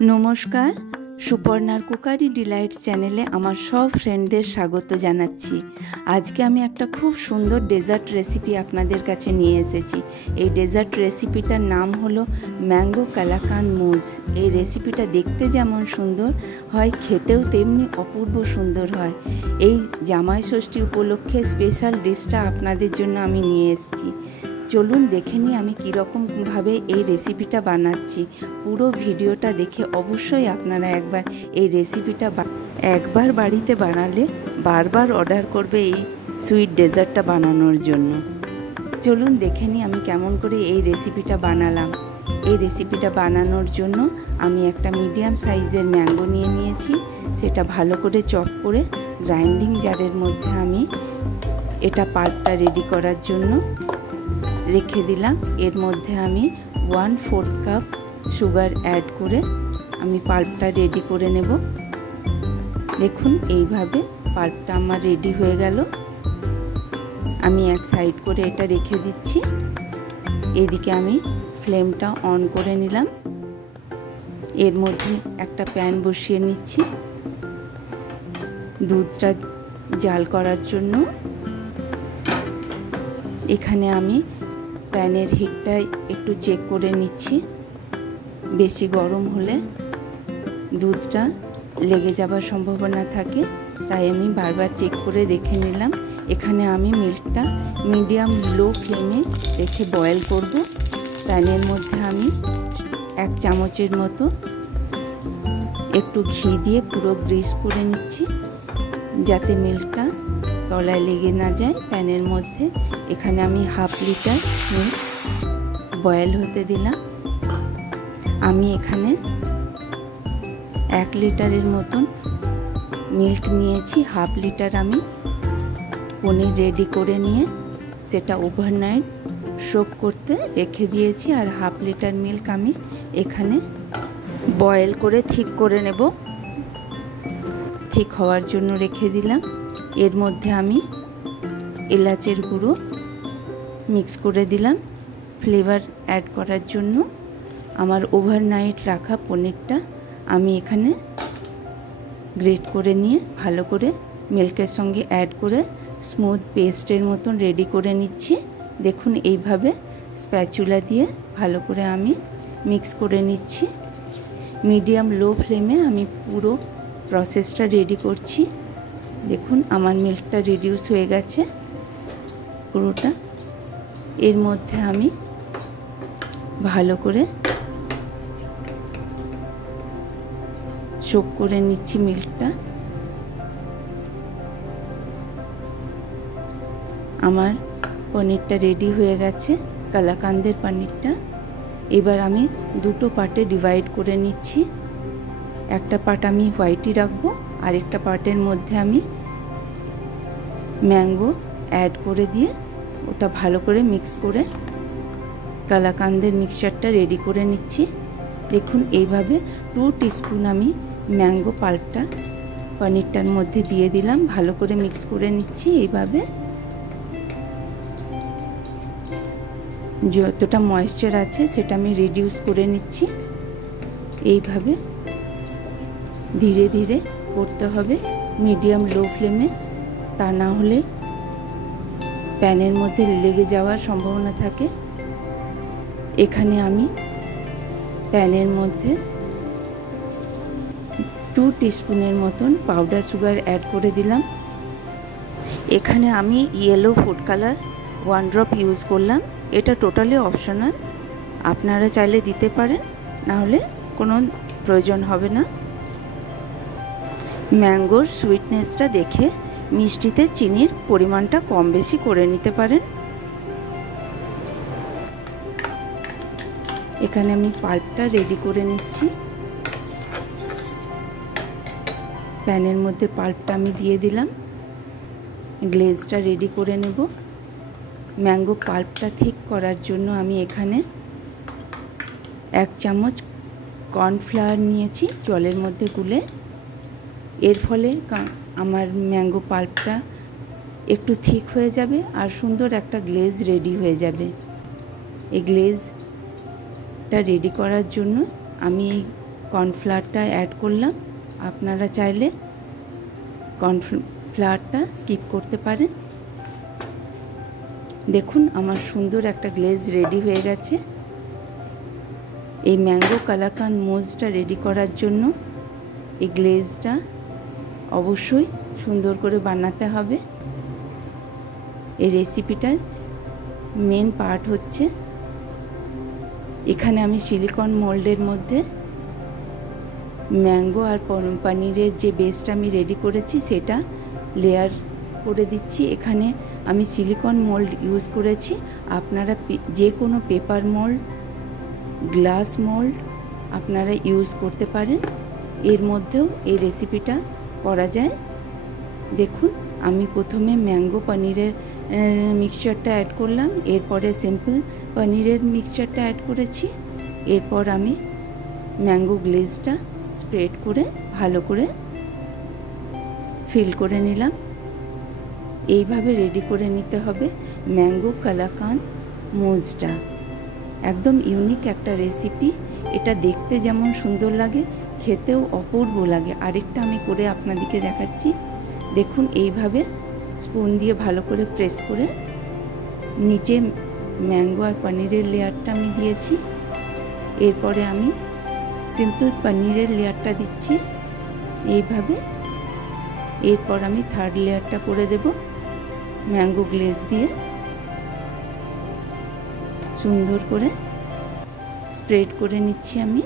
नमस्कार सुपर्णार कुकारी डिलाइट चैनेले आमार सब फ्रेंडদের স্বাগত জানাচ্ছি। আজকে আমি একটা খুব সুন্দর ডেজার্ট রেসিপি আপনাদের কাছে নিয়ে এসেছি। এই ডেজার্ট রেসিপিটার নাম হলো ম্যাঙ্গো কালাকান্দ মুজ। এই রেসিপিটা দেখতে যেমন সুন্দর হয় খেতেও তেমনি অপূর্ব সুন্দর হয়। এই জামাই ষষ্ঠী উপলক্ষে স্পেশাল ডিশটা আপনাদের জন্য আমি নিয়ে এসেছি। চলুন দেখে নিই আমি কীরকমভাবে এই রেসিপিটা বানাচ্ছি। পুরো ভিডিওটা দেখে অবশ্যই আপনারা একবার এই রেসিপিটা একবার বাড়িতে বানালে বারবার অর্ডার করবে এই সুইট ডেজার্টটা বানানোর জন্য। চলুন দেখে নিই আমি কেমন করে এই রেসিপিটা বানালাম। এই রেসিপিটা বানানোর জন্য আমি একটা মিডিয়াম সাইজের ম্যাঙ্গো নিয়ে নিয়েছি। সেটা ভালো করে চপ করে গ্রাইন্ডিং জারের মধ্যে আমি এটা পাল্পটা রেডি করার জন্য রেখে দিলাম। এর মধ্যে আমি 1/4 কাপ সুগার অ্যাড করে আমি পাল্পটা রেডি করে নেব। দেখুন এইভাবে পাল্পটা আমার রেডি হয়ে গেল। আমি এক সাইড করে এটা রেখে দিচ্ছি। এদিকে আমি ফ্লেমটা অন করে নিলাম। এর মধ্যে একটা প্যান বসিয়ে নিচ্ছি দুধটা জাল করার জন্য। এখানে আমি প্যানের হিটটা একটু চেক করে নিচ্ছি। বেশি গরম হলে দুধটা লেগে যাবার সম্ভাবনা থাকে, তাই আমি বারবার চেক করে দেখে নিলাম। এখানে আমি মিল্কটা মিডিয়াম লো ফ্লেমে রেখে বয়েল করব। প্যানের মধ্যে আমি 1 চামচের মতো একটু ঘি দিয়ে পুরো গ্রিস করে নিচ্ছি যাতে মিল্কটা তলায় লেগে না যায় প্যানের মধ্যে। এখানে আমি 1/2 লিটার মিল্ক বয়েল হতে দিলাম। আমি এখানে 1 লিটারের মতন মিল্ক নিয়েছি। 1/2 লিটার আমি পনির রেডি করে নিয়ে সেটা ওভারনাইট সোক করতে রেখে দিয়েছি। আর 1/2 লিটার মিল্ক আমি এখানে বয়েল করে ঠিক করে নেব। ঠিক হওয়ার জন্য রেখে দিলাম। এর মধ্যে আমি এলাচের গুঁড়ো মিক্স করে দিলাম ফ্লেভার অ্যাড করার জন্য। আমার ওভারনাইট রাখা পনিরটা আমি এখানে গ্রেট করে নিয়ে ভালো করে মিল্কের সঙ্গে অ্যাড করে স্মুথ পেস্টের মতন রেডি করে নিচ্ছি। দেখুন এইভাবে স্প্যাচুলা দিয়ে ভালো করে আমি মিক্স করে নিচ্ছি। মিডিয়াম লো ফ্লেমে আমি পুরো প্রসেসটা রেডি করছি। দেখুন আমার মিল্কটা রিডিউস হয়ে গেছে পুরোটা। এর মধ্যে আমি ভালো করে সোক করে নিচ্ছি মিল্কটা। আমার পনিরটা রেডি হয়ে গেছে, কালাকান্দের পনিরটা। এবার আমি দুটো পার্টে ডিভাইড করে নিচ্ছি। একটা পার্ট আমি হোয়াইটই রাখবো, আরেকটা পার্টের মধ্যে আমি ম্যাঙ্গো অ্যাড করে দিয়ে ওটা ভালো করে মিক্স করে কালাকান্দের মিক্সচারটা রেডি করে নিচ্ছি। দেখুন এইভাবে 2 টিস্পুন আমি ম্যাঙ্গো পাল্পটা পনিরটার মধ্যে দিয়ে দিলাম। ভালো করে মিক্স করে নিচ্ছি। এইভাবে যতটা ময়েশ্চার আছে সেটা আমি রিডিউস করে নিচ্ছি। এইভাবে ধীরে ধীরে করতে হবে মিডিয়াম লো ফ্লেমে, তা না হলে প্যানের মধ্যে লেগে যাওয়ার সম্ভাবনা থাকে। এখানে আমি প্যানের মধ্যে 2 টিস্পুনের মতন পাউডার সুগার অ্যাড করে দিলাম। এখানে আমি yellow food colour 1 drop use করলাম। এটা টোটালি অপশনাল, আপনারা চাইলে দিতে পারেন, না হলে কোনো প্রয়োজন হবে না। ম্যাঙ্গোর সুইটনেসটা দেখে মিষ্টিতে চিনির পরিমাণটা কম বেশি করে নিতে পারেন। এখানে আমি পাল্পটা রেডি করে নিচ্ছি। প্যানের মধ্যে পাল্পটা আমি দিয়ে দিলাম। গ্লেজটা রেডি করে নেব। ম্যাঙ্গো পাল্পটা ঠিক করার জন্য আমি এখানে 1 চামচ কর্নফ্লাওয়ার নিয়েছি জলের মধ্যে গুলে। এর ফলে আমার ম্যাঙ্গো পাল্পটা একটু ঠিক হয়ে যাবে আর সুন্দর একটা গ্লেজ রেডি হয়ে যাবে। এই গ্লেজটা রেডি করার জন্য আমি এই কর্নফ্লাওয়ারটা অ্যাড করলাম। আপনারা চাইলে কর্নফ্লাওয়ারটা স্কিপ করতে পারেন। দেখুন আমার সুন্দর একটা গ্লেজ রেডি হয়ে গেছে। এই ম্যাঙ্গো কালাকাঁদ মুজটা রেডি করার জন্য এই গ্লেজটা অবশ্যই সুন্দর করে বানাতে হবে। এই রেসিপিটার মেন পার্ট হচ্ছে, এখানে আমি সিলিকন মোল্ডের মধ্যে ম্যাঙ্গো আর পনিরের যে বেসটা আমি রেডি করেছি সেটা লেয়ার করে দিচ্ছি। এখানে আমি সিলিকন মোল্ড ইউজ করেছি। আপনারা যে কোনো পেপার মোল্ড, গ্লাস মোল্ড আপনারা ইউজ করতে পারেন। এর মধ্যেও এই রেসিপিটা করা যায়। দেখুন আমি প্রথমে ম্যাঙ্গো পনিরের মিক্সচারটা অ্যাড করলাম, এরপরে সিম্পল পনিরের মিক্সচারটা অ্যাড করেছি। এরপর আমি ম্যাঙ্গো গ্লেজটা স্প্রেড করে ভালো করে ফিল করে নিলাম। এইভাবে রেডি করে নিতে হবে ম্যাঙ্গো কালাকাঁদ মুজটা। একদম ইউনিক একটা রেসিপি। এটা দেখতে যেমন সুন্দর লাগে, খেতেও অপূর্ব লাগে। আরেকটা আমি করে আপনাদেরকে দেখাচ্ছি। দেখুন এইভাবে স্পুন দিয়ে ভালো করে প্রেস করে নিচে ম্যাঙ্গো আর পনিরের লেয়ারটা আমি দিয়েছি। এরপরে আমি সিম্পল পনিরের লেয়ারটা দিচ্ছি এইভাবে। এরপর আমি থার্ড লেয়ারটা করে দেব ম্যাঙ্গো গ্লেজ দিয়ে। সুন্দর করে স্প্রেড করে নিচ্ছি আমি।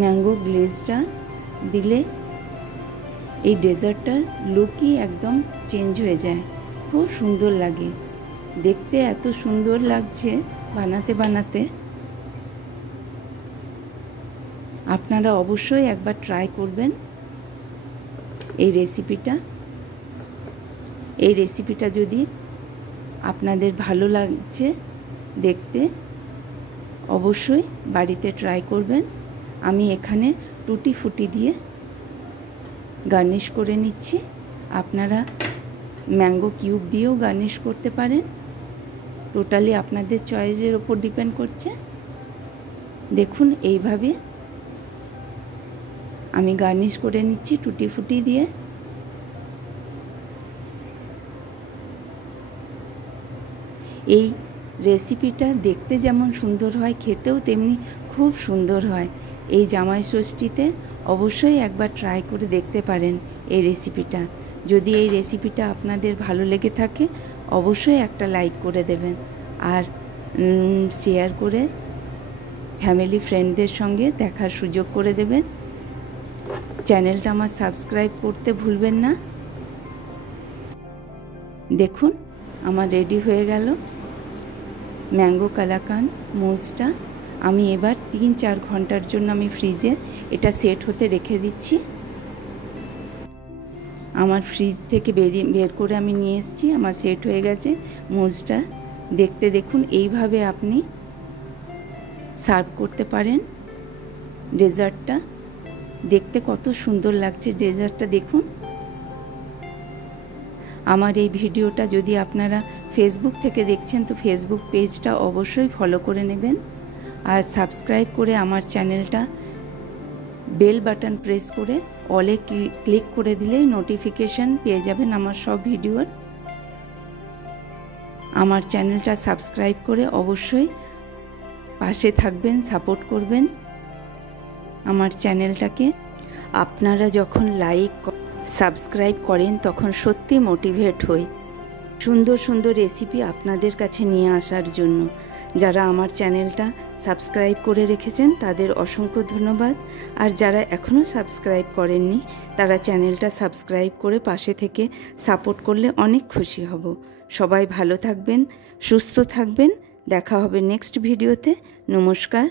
ম্যাঙ্গো গ্লেজটা দিলে এই ডেজার্টটার লুকই একদম চেঞ্জ হয়ে যায়, খুব সুন্দর লাগে দেখতে। এত সুন্দর লাগছে বানাতে বানাতে। আপনারা অবশ্যই একবার ট্রাই করবেন এই রেসিপিটা। এই রেসিপিটা যদি আপনাদের ভালো লাগছে দেখতে, অবশ্যই বাড়িতে ট্রাই করবেন। আমি এখানে টুটি ফুটি দিয়ে গার্নিশ করে নিচ্ছি। আপনারা ম্যাঙ্গো কিউব দিয়েও গার্নিশ করতে পারেন। টোটালি আপনাদের চয়েসের ওপর ডিপেন্ড করছে। দেখুন এইভাবে আমি গার্নিশ করে নিচ্ছি টুটি ফুটি দিয়ে। এই রেসিপিটা দেখতে যেমন সুন্দর হয়, খেতেও তেমনি খুব সুন্দর হয়। এই জামাই ষষ্ঠীতে অবশ্যই একবার ট্রাই করে দেখতে পারেন এই রেসিপিটা। যদি এই রেসিপিটা আপনাদের ভালো লেগে থাকে অবশ্যই একটা লাইক করে দেবেন, আর শেয়ার করে ফ্যামিলি ফ্রেন্ডদের সঙ্গে দেখার সুযোগ করে দেবেন। চ্যানেলটা আমার সাবস্ক্রাইব করতে ভুলবেন না। দেখুন আমার রেডি হয়ে গেল ম্যাঙ্গো কালাকাঁদ মুজটা। আমি এবার 3-4 ঘন্টার জন্য আমি ফ্রিজে এটা সেট হতে রেখে দিচ্ছি। আমার ফ্রিজ থেকে বের করে আমি নিয়ে এসেছি। আমার সেট হয়ে গেছে মুজটা। দেখতে দেখুন এইভাবে আপনি সার্ভ করতে পারেন ডেজার্টটা। দেখতে কত সুন্দর লাগছে ডেজার্টটা দেখুন। আমার এই ভিডিওটা যদি আপনারা ফেসবুক থেকে দেখছেন তো ফেসবুক পেজটা অবশ্যই ফলো করে নেবেন, আর সাবস্ক্রাইব করে আমার চ্যানেলটা বেল বাটন প্রেস করে অলে ক্লিক করে দিলেই নোটিফিকেশান পেয়ে যাবেন আমার সব ভিডিওর। আমার চ্যানেলটা সাবস্ক্রাইব করে অবশ্যই পাশে থাকবেন, সাপোর্ট করবেন আমার চ্যানেলটাকে। আপনারা যখন লাইক সাবস্ক্রাইব করেন তখন সত্যি মোটিভেট হই সুন্দর সুন্দর রেসিপি আপনাদের কাছে নিয়ে আসার জন্য। যারা আমার চ্যানেলটা সাবস্ক্রাইব করে রেখেছেন তাদের অসংখ্য ধন্যবাদ, আর যারা এখনও সাবস্ক্রাইব করেননি তারা চ্যানেলটা সাবস্ক্রাইব করে পাশে থেকে সাপোর্ট করলে অনেক খুশি হব। সবাই ভালো থাকবেন, সুস্থ থাকবেন। দেখা হবে নেক্সট ভিডিওতে। নমস্কার।